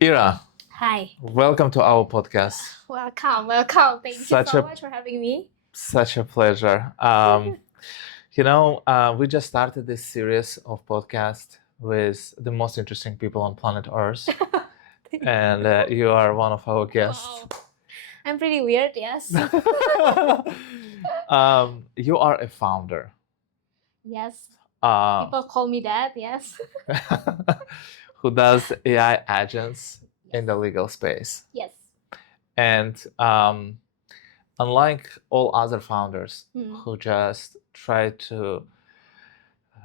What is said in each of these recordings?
Ira, Hi. welcome to our podcast. Welcome. Thank you Such so a much for having me. such a pleasure. We just started this series of podcasts with the most interesting people on planet Earth, and you are one of our guests. Wow. I'm pretty weird, yes. You are a founder. Yes. Uh, People call me that, yes. who does AI agents in the legal space. Yes. And unlike all other founders who just try to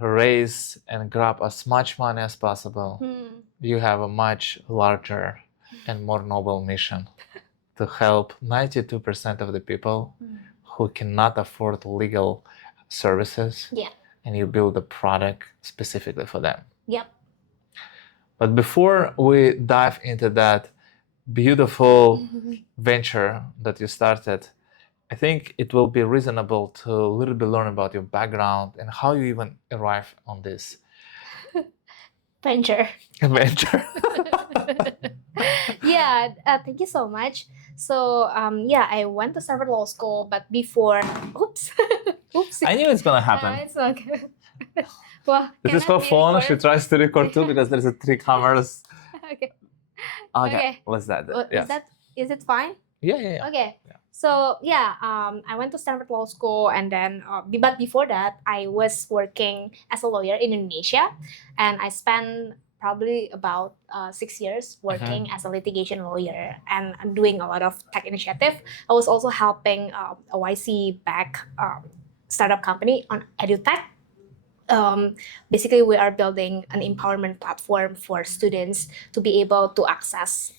raise and grab as much money as possible, you have a much larger and more noble mission to help 92% of the people who cannot afford legal services. Yeah. And you build a product specifically for them. Yep. But before we dive into that beautiful venture that you started, I think it will be reasonable to a little bit learn about your background and how you even arrived on this Venture. venture. Yeah, thank you so much. So, I went to Stanford Law School, but before, oops. I knew it's gonna happen. It's not good. Well, This is her phone. She tries to record too because there's three cameras. Okay. Let's do that. Yes. Is it fine? Yeah. Okay. So I went to Stanford Law School, and then but before that, I was working as a lawyer in Indonesia, and I spent probably about 6 years working as a litigation lawyer and doing a lot of tech initiative. I was also helping a YC back startup company on edutech. Basically, we are building an empowerment platform for students to be able to access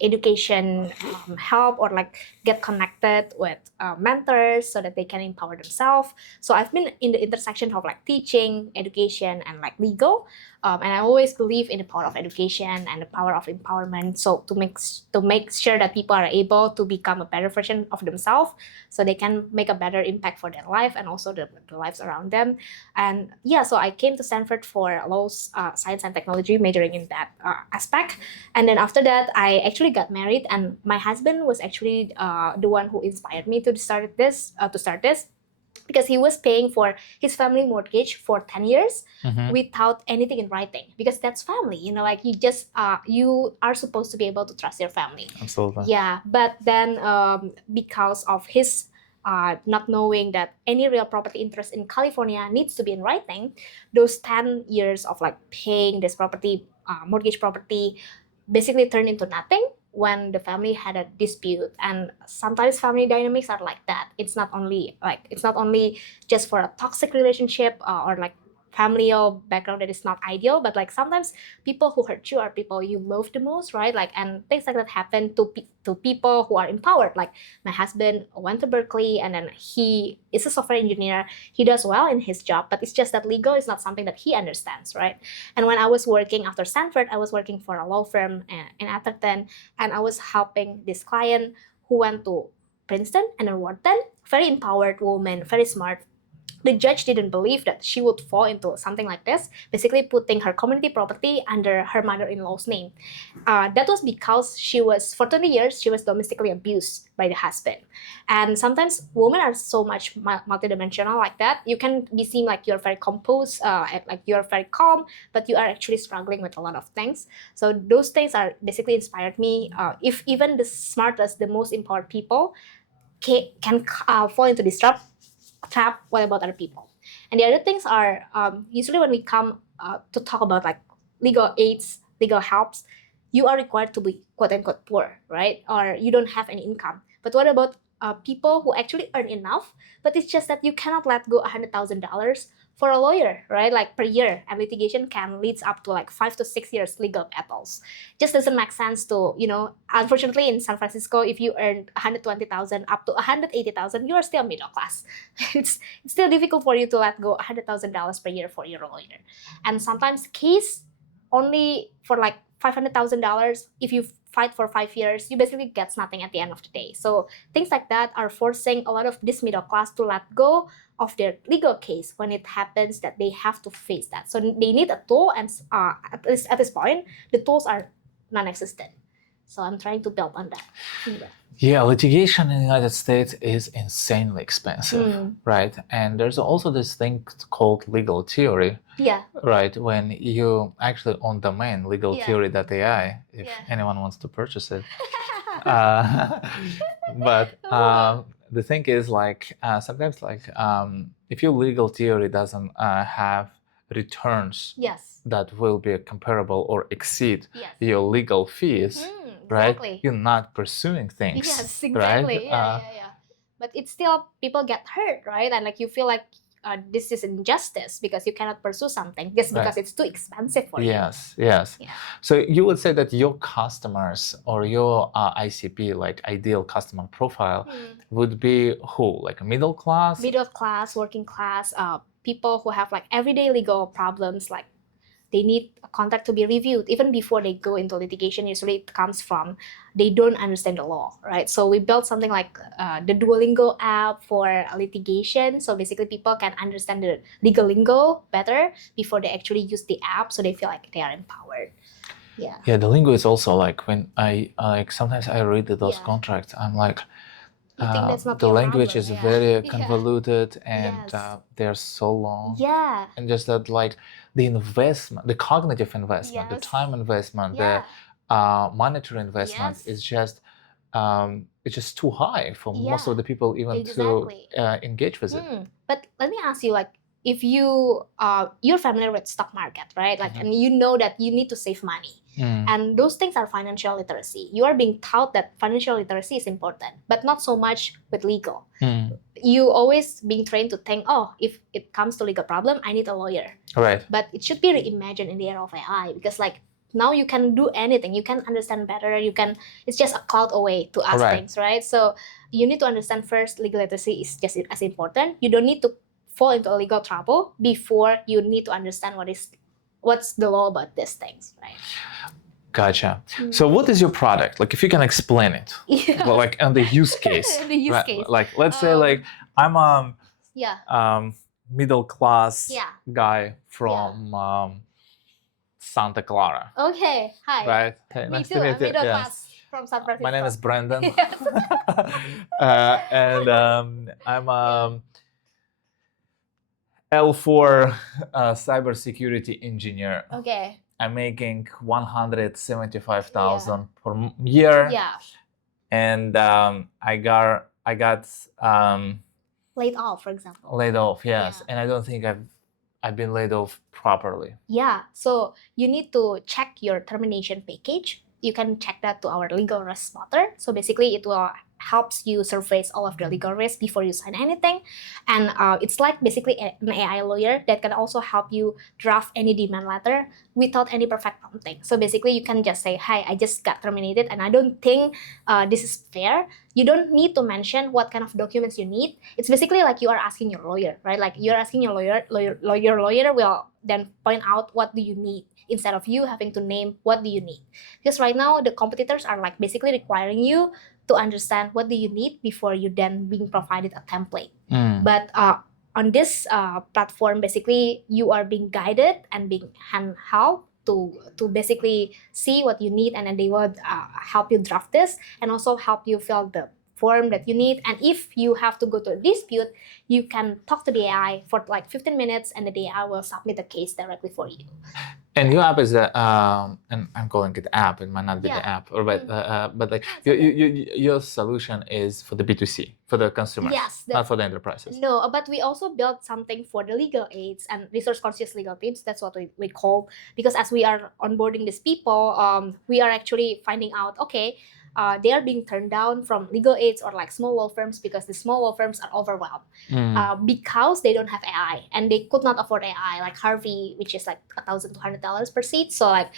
education help, or like get connected with mentors so that they can empower themselves. So I've been in the intersection of like teaching, education, and like legal. And I always believe in the power of education and the power of empowerment. So to make sure that people are able to become a better version of themselves, so they can make a better impact for their life and also the lives around them. And so I came to Stanford for law, science and technology, majoring in that aspect. And then after that, I actually got married, and my husband was actually the one who inspired me to start this. Because he was paying for his family mortgage for 10 years without anything in writing, because that's family, like you are supposed to be able to trust your family. Absolutely. Yeah, but then because of his not knowing that any real property interest in California needs to be in writing, those 10 years of like paying this mortgage property basically turned into nothing when the family had a dispute. And sometimes family dynamics are like that. It's not only just for a toxic relationship or like familial background that is not ideal, but like sometimes people who hurt you are people you love the most, right? Like, and things like that happen to people who are empowered. Like my husband went to Berkeley, and then he is a software engineer. He does well in his job, but it's just that legal is not something that he understands, right? And when I was working after Stanford, I was working for a law firm in Atherton, and I was helping this client who went to Princeton and then Wharton. Very empowered woman, very smart. The judge didn't believe that she would fall into something like this, basically putting her community property under her mother-in-law's name. That was because for 20 years, she was domestically abused by the husband. And sometimes women are so much multidimensional like that. You can be seen like you're very composed, like you're very calm, but you are actually struggling with a lot of things. So those things are basically inspired me. If even the smartest, the most empowered people can fall into this trap, what about other people? And the other things are usually when we come to talk about like legal aids, legal helps, you are required to be quote unquote poor, right? Or you don't have any income. But what about people who actually earn enough, but it's just that you cannot let go $100,000 for a lawyer, right? Like per year, and litigation can lead up to like 5 to 6 years legal battles. Just doesn't make sense to, unfortunately in San Francisco, if you earn 120,000 up to 180,000, you are still middle class. It's still difficult for you to let go $100,000 per year for your lawyer. And sometimes case only for like $500,000, if you fight for 5 years, you basically get nothing at the end of the day. So things like that are forcing a lot of this middle class to let go of their legal case when it happens that they have to face that. So they need a tool, and at this point, the tools are non-existent. So I'm trying to build on that. Yeah, litigation in the United States is insanely expensive, right? And there's also this thing called legal theory. Yeah. Right, when you actually own domain legaltheory.ai, if anyone wants to purchase it. But the thing is, like, sometimes, like, if your legal theory doesn't have returns that will be comparable or exceed your legal fees, right? You're not pursuing things. Yes, exactly. Right? Yeah. But it's still, people get hurt, right? And like you feel like this is injustice because you cannot pursue something just because it's too expensive for you. Yes. Yeah. So you would say that your customers or your ICP, like ideal customer profile, would be who? Like a middle class? Middle class, working class, people who have like everyday legal problems, like they need a contract to be reviewed even before they go into litigation. Usually it comes from they don't understand the law, right? So we built something like the Duolingo app for litigation. So basically people can understand the legal lingo better before they actually use the app, so they feel like they are empowered. Yeah, the lingo is also like, when I sometimes I read those contracts, I'm like, the language is very convoluted and they're so long. Yeah. And just that, like, the investment, the cognitive investment, the time investment, the monetary investment is just it's just too high for most of the people even to engage with it. But let me ask you, like, if you're familiar with stock market, right? Like, and you know that you need to save money. And those things are financial literacy. You are being taught that financial literacy is important, but not so much with legal. You always being trained to think, oh, if it comes to legal problem, I need a lawyer. Right. But it should be reimagined in the era of AI, because like now you can do anything. You can understand better. It's just a cloud away to ask things, right? So you need to understand first, legal literacy is just as important. You don't need to fall into a legal trouble before you need to understand what's the law about these things, right? Gotcha. So what is your product? Like, if you can explain it, well, like, on the use case. The use case. Like, let's say, like, I'm a middle class guy from Santa Clara. Okay, hi. Right. Me Nice too. to meet I'm you. middle class from San Francisco. My name is Brandon. And I'm L4 cybersecurity engineer. Okay. I'm making 175,000 per year. Yeah. And I got laid off, for example. Laid off, yes. And I don't think I've been laid off properly. Yeah. So you need to check your termination package. You can check that to our legal risk spotter. So basically it will helps you surface all of the legal risks before you sign anything. And it's like basically an AI lawyer that can also help you draft any demand letter without any perfect prompting. So basically you can just say, hi, I just got terminated and I don't think this is fair. You don't need to mention what kind of documents you need. It's basically like you are asking your lawyer, right? Like you're asking your lawyer will then point out what do you need, instead of you having to name what do you need. Because right now the competitors are like basically requiring you to understand what do you need before you then being provided a template. But on this platform, basically you are being guided and being handheld to basically see what you need, and then they will help you draft this and also help you fill the form that you need. And if you have to go to a dispute, you can talk to the AI for like 15 minutes and the AI will submit the case directly for you. And your app is and I'm calling it app. It might not be the app, or but like your solution is for the B2C, for the consumers, not for the enterprises. No, but we also built something for the legal aids and resource conscious legal teams. That's what we call, because as we are onboarding these people, we are actually finding out, okay, they are being turned down from legal aids or like small law firms because the small law firms are overwhelmed because they don't have AI and they could not afford AI, like Harvey, which is like $1,200 per seat. So like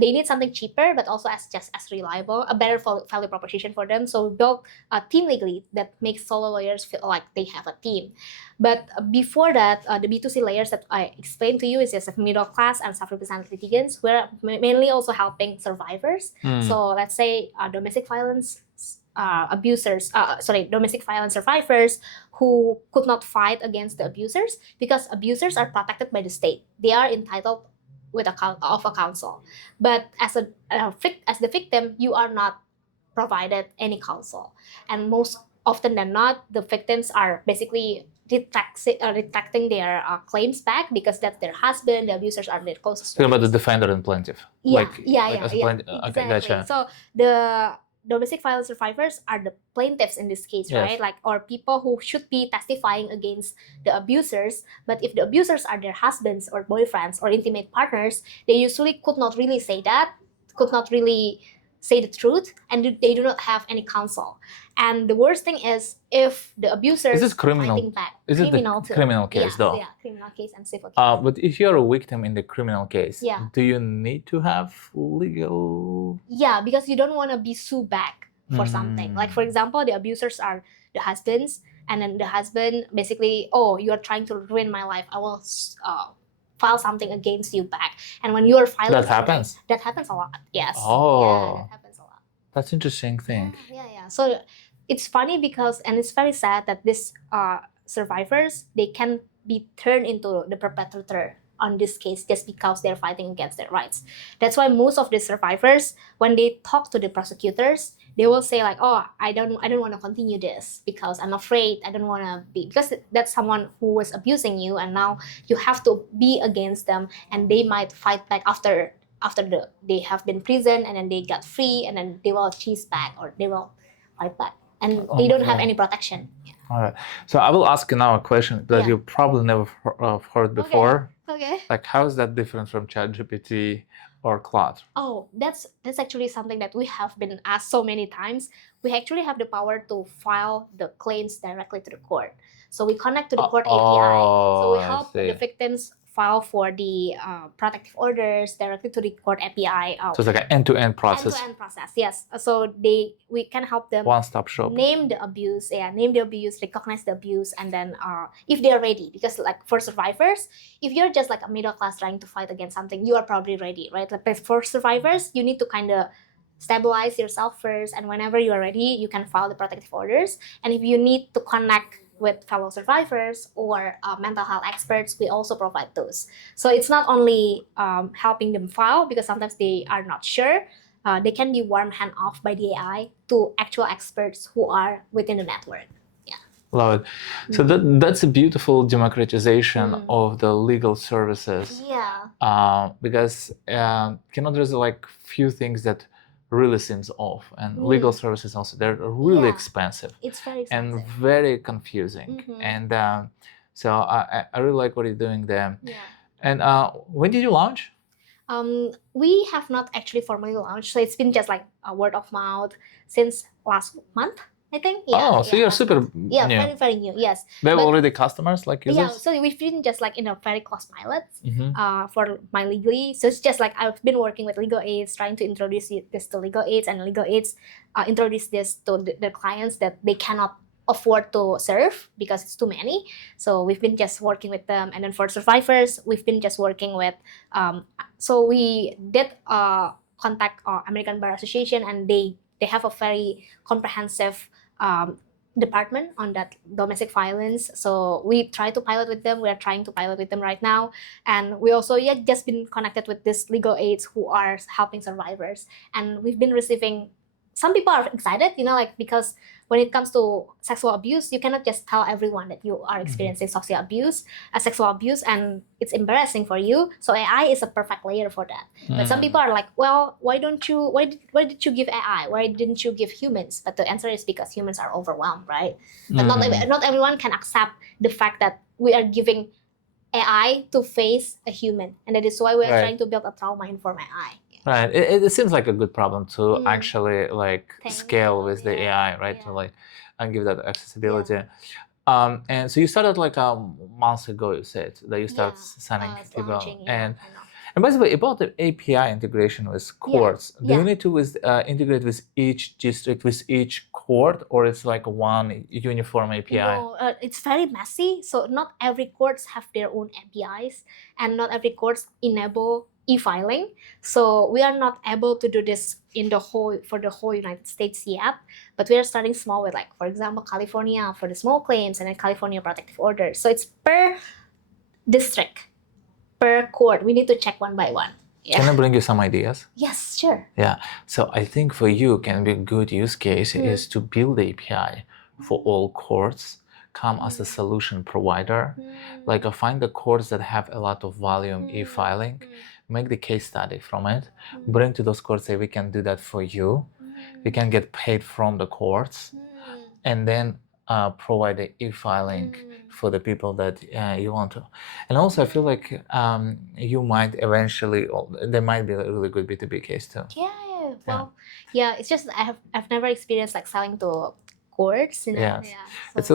they need something cheaper but also just as reliable, a better value proposition for them. So we built a team legally that makes solo lawyers feel like they have a team. But before that, the B2C layers that I explained to you is just a middle class and self-represented litigants. We're mainly also helping survivors. So let's say domestic violence domestic violence survivors who could not fight against the abusers, because abusers are protected by the state. They are entitled with a counsel. But as the victim, you are not provided any counsel, and most often than not, the victims are basically retracting their claims back because that's their husband. The abusers are their closest Talking about the ones. defender and plaintiff. Yeah, Okay, exactly. gotcha. So the domestic violence survivors are the plaintiffs in this case, Yes. right? Like, or people who should be testifying against the abusers. But if the abusers are their husbands or boyfriends or intimate partners, they usually could not really say that, could not really say the truth, and they do not have any counsel. And the worst thing is if the abusers Is this criminal? fighting back. Is it the criminal case though? Yeah, criminal case and civil case. But if you're a victim in the criminal case, Yeah. do you need to have legal? Yeah, because you don't want to be sued back for something. Like, for example, the abusers are the husbands, and then the husband basically, oh, you are trying to ruin my life, I will file something against you back. And when you are filing That happens? That happens a lot, yes. Oh. Yeah, that happens a lot. That's interesting thing. Yeah. So it's funny because, and it's very sad that these survivors, they can be turned into the perpetrator on this case just because they're fighting against their rights. That's why most of the survivors, when they talk to the prosecutors, they will say like, oh, I don't want to continue this because I'm afraid, I don't want to be, because that's someone who was abusing you, and now you have to be against them, and they might fight back after they have been imprisoned, and then they got free, and then they will chase back, or they will fight back, and they don't have any protection. Yeah. All right. So I will ask you now a question that you probably never heard before. Okay. Like, how is that different from ChatGPT or Claude? Oh, that's actually something that we have been asked so many times. We actually have the power to file the claims directly to the court. So we connect to the court API. So we help the victims file for the protective orders directly to the court API. So it's like an end-to-end process. End-to-end process, yes. So we can help them one-stop shop. Name the abuse, recognize the abuse, and then if they are ready, because like for survivors, if you're just like a middle class trying to fight against something, you are probably ready, right? Like for survivors, you need to kind of stabilize yourself first, and whenever you are ready, you can file the protective orders. And if you need to connect with fellow survivors or mental health experts, we also provide those. So it's not only helping them file, because sometimes they are not sure. They can be warm hand off by the AI to actual experts who are within the network. Yeah. Love it. So that's a beautiful democratization of the legal services. Yeah. Because there's like few things that really seems off, and legal services also, they're really expensive. It's very expensive. And very confusing. And so I really like what you're doing there. Yeah. And when did you launch? We have not actually formally launched, so it's been just like a word of mouth since last month, I think. Yeah, so you're super new. Very, very new, yes. They have already customers, like users? Yeah, so we've been just like in a very close pilot for my Legally. So it's just like I've been working with legal aids, trying to introduce this to legal aids, and legal aids introduce this to the clients that they cannot afford to serve because it's too many. So we've been just working with them. And then for survivors, we've been just working with, so we did contact American Bar Association, and they have a very comprehensive department on that domestic violence. So we try to pilot with them. We are trying to pilot with them right now. And we also just been connected with these legal aids who are helping survivors. And we've been receiving, some people are excited, like, because when it comes to sexual abuse, you cannot just tell everyone that you are experiencing sexual abuse, and it's embarrassing for you. So AI is a perfect layer for that. But some people are like, well, why did you give AI? Why didn't you give humans? But the answer is because humans are overwhelmed, right? But not everyone can accept the fact that we are giving AI to face a human, and that is why we are trying to build a trauma-informed AI. Right. It seems like a good problem to actually scale with the AI, right? To and give that accessibility. And so you started like a month ago, you said, that you started signing people. And by the way, about the API integration with courts, do you need to integrate with each district, with each court, or it's like one uniform API? No, it's very messy. So not every courts have their own APIs, and not every courts enable e-filing. So we are not able to do this for the whole United States yet, but we are starting small with, like, for example, California for the small claims, and then California protective orders. So it's per district, per court. We need to check one by one. Yeah. Can I bring you some ideas? Yes, sure. Yeah. So I think for you can be a good use case is to build the API for all courts, come as a solution provider, like find the courts that have a lot of volume e-filing, make the case study from it, bring to those courts, say we can do that for you. You can get paid from the courts, and then provide the e-filing for the people that you want to. And also I feel like you might eventually, there might be a really good B2B case too. Yeah. Well, yeah. It's just I've never experienced like selling to courts. You know? Yes. Yeah. It's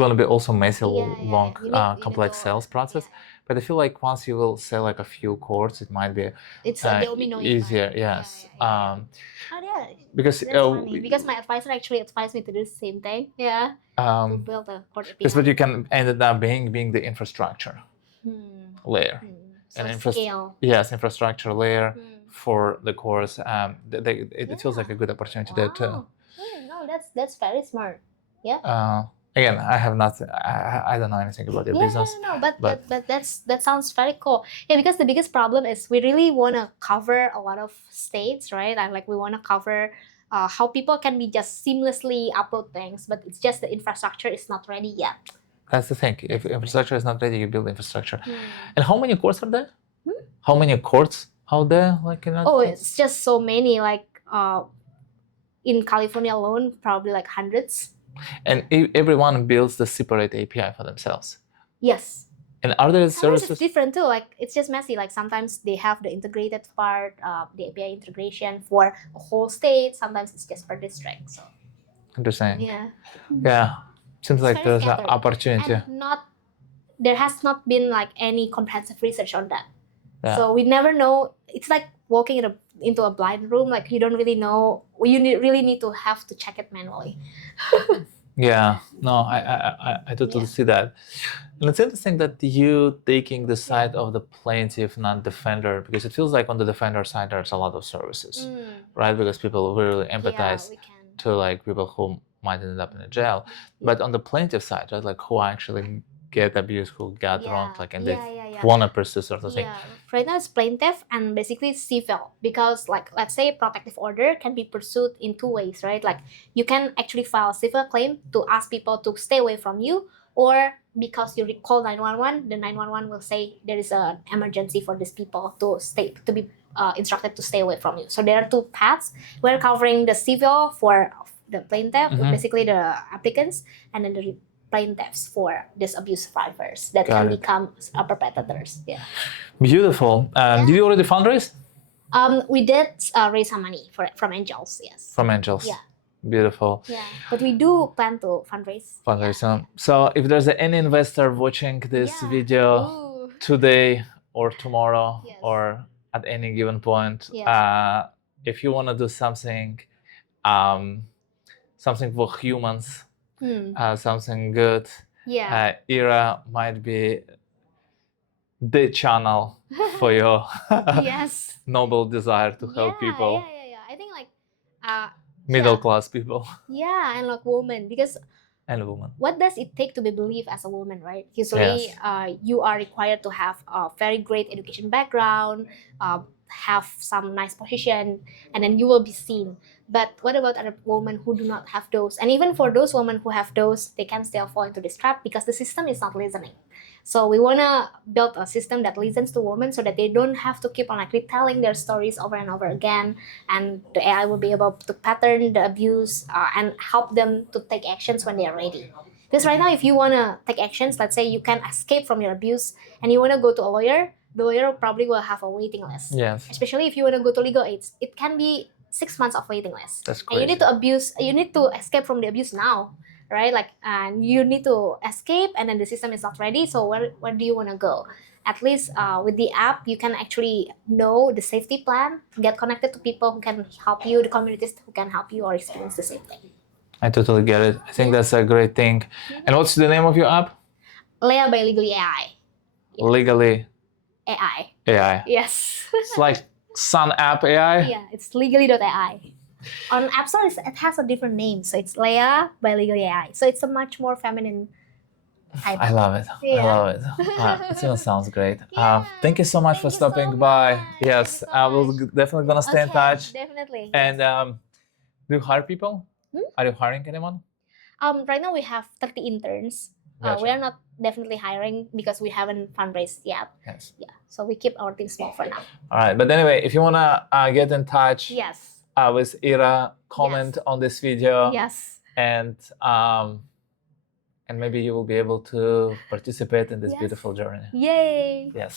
gonna be also messy, long, You need complex to- sales process. But I feel like once you will sell like a few courts, it might be It's a domino easier. effect. Yes. Oh, yeah. Because That's funny. Because my advisor actually advised me to do the same thing. Yeah. To build a court API. Because what you can end up being the infrastructure layer. So scale. Yes, infrastructure layer for the course. It feels like a good opportunity there too. No, that's very smart. Yeah. Again, I have not. I don't know anything about your business. No, but that sounds very cool. Yeah, because the biggest problem is we really want to cover a lot of states, right? And like we want to cover how people can be just seamlessly upload things, but it's just the infrastructure is not ready yet. That's the thing. If infrastructure is not ready, you build infrastructure. And how many courts are there? How many courts out there? Like it's just so many. Like in California alone, probably like hundreds. And everyone builds the separate API for themselves. Yes. And are there sometimes services? It's different too. Like it's just messy. Like sometimes they have the integrated part, the API integration for a whole state. Sometimes it's just per district. So. Interesting. Yeah. Yeah. Seems like there's an opportunity. And there has not been like any comprehensive research on that. Yeah. So we never know. It's like walking into a blind room. Like you don't really know. You really need to have to check it manually. Yeah. No, I totally see that. And it's interesting that you taking the side of the plaintiff, not defender, because it feels like on the defender side there's a lot of services, right? Because people really empathize to like people who might end up in a jail. But on the plaintiff side, right, like who actually get abused, who got wronged, like and they want to pursue sort of thing. Yeah, right now it's plaintiff and basically civil, because like let's say protective order can be pursued in two ways, right? Like you can actually file a civil claim to ask people to stay away from you, or because you call 911, the 911 will say there is an emergency for these people to be instructed to stay away from you. So there are two paths. We're covering the civil for the plaintiff, basically the applicants, and then the plaintiffs for these abuse survivors that can become perpetrators. Yeah. Beautiful. Did you already fundraise? We did raise some money from angels. Yes. From angels. Yeah. Beautiful. Yeah, but we do plan to fundraise. So if there's any investor watching this video today or tomorrow or at any given point, if you want to do something, something for humans, something good, Ira might be the channel for your noble desire to help people. I think like middle class people. Yeah, and like women, because and a woman. What does it take to be believed as a woman, right? Usually, you are required to have a very great education background, have some nice position, and then you will be seen. But what about other women who do not have those? And even for those women who have those, they can still fall into this trap because the system is not listening. So we want to build a system that listens to women so that they don't have to keep on like retelling their stories over and over again, and the AI will be able to pattern the abuse and help them to take actions when they are ready. Because right now, if you want to take actions, let's say you can escape from your abuse and you want to go to a lawyer, the lawyer probably will have a waiting list. Yes. Especially if you want to go to legal aid, it can be 6 months of waiting list. That's crazy. And you need to escape from the abuse now. Right, like, and you need to escape, and then the system is not ready. So where do you want to go? At least with the app, you can actually know the safety plan, get connected to people who can help you, the communities who can help you or experience the same thing. I totally get it. I think that's a great thing. And what's the name of your app? Leah by Legali AI. Yeah. Legally AI. AI. Yes. It's like Sun App AI. Yeah, it's legally.ai. On App Store, it has a different name. So it's Leah by Legali AI. So it's a much more feminine I love it. I Yeah. love it. It even sounds great. Yeah. Thank you so much Thank for you so stopping by. much. Yes, Thank you so I will much. definitely gonna stay in Okay, touch. definitely. And Yes. do you hire people? Hmm? Are you hiring anyone? Right now we have 30 interns. We Gotcha. are not definitely hiring because we haven't fundraised yet. Yes. Yeah. So we keep our team small for now. All right. But anyway, if you wanna get in touch Yes. with Ira, comment on this video. Yes. And maybe you will be able to participate in this Yes. beautiful journey. Yay. Yes.